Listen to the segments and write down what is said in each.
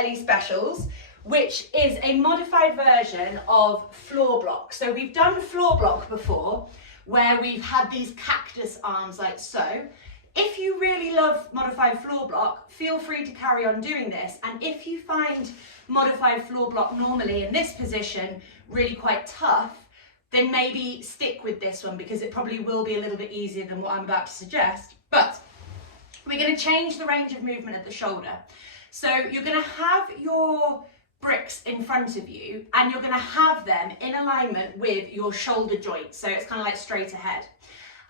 Ellie Specials, which is a modified version of floor block. So we've done floor block before, where we've had these cactus arms like so. If you really love modified floor block, feel free to carry on doing this. And if you find modified floor block normally in this position really quite tough, then maybe stick with this one, because it probably will be a little bit easier than what I'm about to suggest. But we're going to change the range of movement at the shoulder. So you're going to have your bricks in front of you, and you're going to have them in alignment with your shoulder joints. So it's kind of like straight ahead.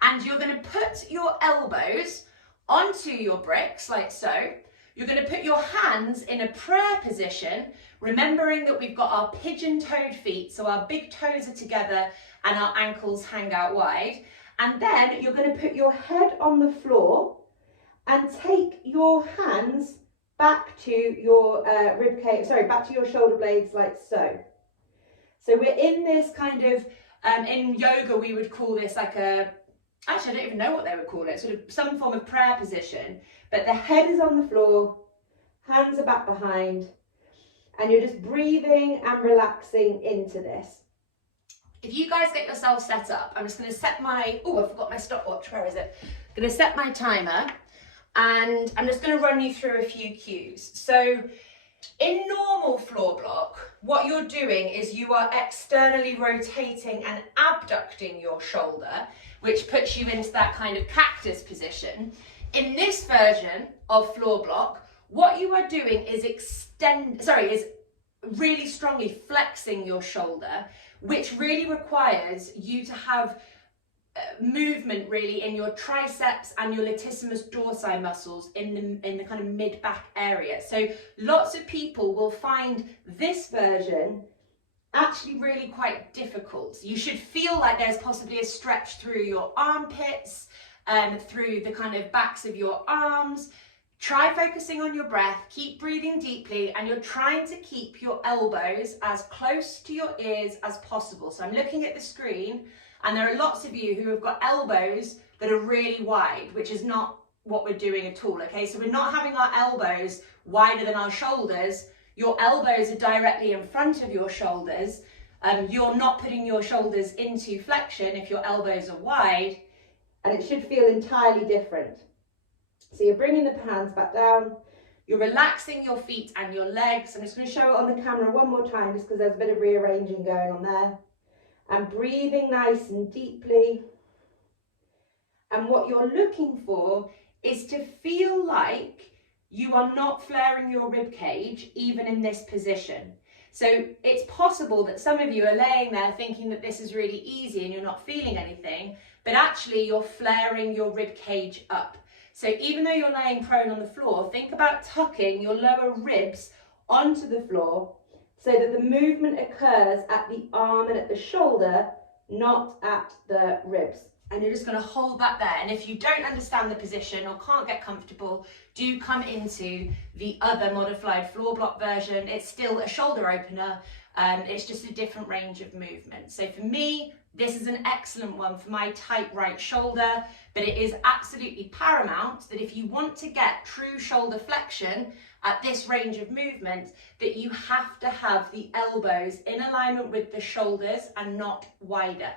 And you're going to put your elbows onto your bricks like so. You're going to put your hands in a prayer position, remembering that we've got our pigeon-toed feet, so our big toes are together and our ankles hang out wide. And then you're going to put your head on the floor and take your hands back to your back to your shoulder blades like so. So we're in this kind of, in yoga we would call this like a, actually I don't even know what they would call it, sort of some form of prayer position, but the head is on the floor, hands are back behind, and you're just breathing and relaxing into this. If you guys get yourself set up, I'm just going to set my, oh, I forgot my stopwatch, where is it? I'm going to set my timer, and I'm just going to run you through a few cues. So in normal floor block, what you're doing is you are externally rotating and abducting your shoulder, which puts you into that kind of cactus position. In this version of floor block, what you are doing is is really strongly flexing your shoulder, which really requires you to have movement really in your triceps and your latissimus dorsi muscles in the kind of mid-back area. So lots of people will find this version actually really quite difficult. You should feel like there's possibly a stretch through your armpits, through the kind of backs of your arms. Try focusing on your breath, keep breathing deeply, and you're trying to keep your elbows as close to your ears as possible. So I'm looking at the screen, and there are lots of you who have got elbows that are really wide, which is not what we're doing at all, okay? So we're not having our elbows wider than our shoulders. Your elbows are directly in front of your shoulders. You're not putting your shoulders into flexion if your elbows are wide, and it should feel entirely different. So you're bringing the hands back down, you're relaxing your feet and your legs. I'm just going to show it on the camera one more time, just because there's a bit of rearranging going on there. And breathing nice and deeply. And what you're looking for is to feel like you are not flaring your rib cage even in this position. So it's possible that some of you are laying there thinking that this is really easy and you're not feeling anything, but actually you're flaring your rib cage up. So even though you're laying prone on the floor, think about tucking your lower ribs onto the floor so that the movement occurs at the arm and at the shoulder, not at the ribs. And you're just going to hold that there. And if you don't understand the position or can't get comfortable, do come into the other modified floor block version. It's still a shoulder opener. It's just a different range of movement. So for me, this is an excellent one for my tight right shoulder, but it is absolutely paramount that if you want to get true shoulder flexion at this range of movement, that you have to have the elbows in alignment with the shoulders and not wider.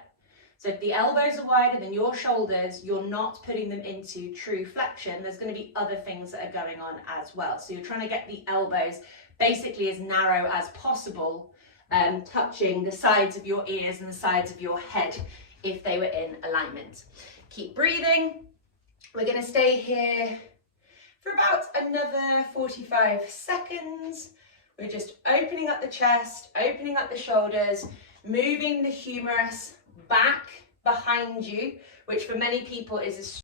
So if the elbows are wider than your shoulders, you're not putting them into true flexion. There's going to be other things that are going on as well. So you're trying to get the elbows basically as narrow as possible, touching the sides of your ears and the sides of your head if they were in alignment. Keep breathing. We're going to stay here for about another 45 seconds. We're just opening up the chest, opening up the shoulders, moving the humerus back behind you, which for many people is a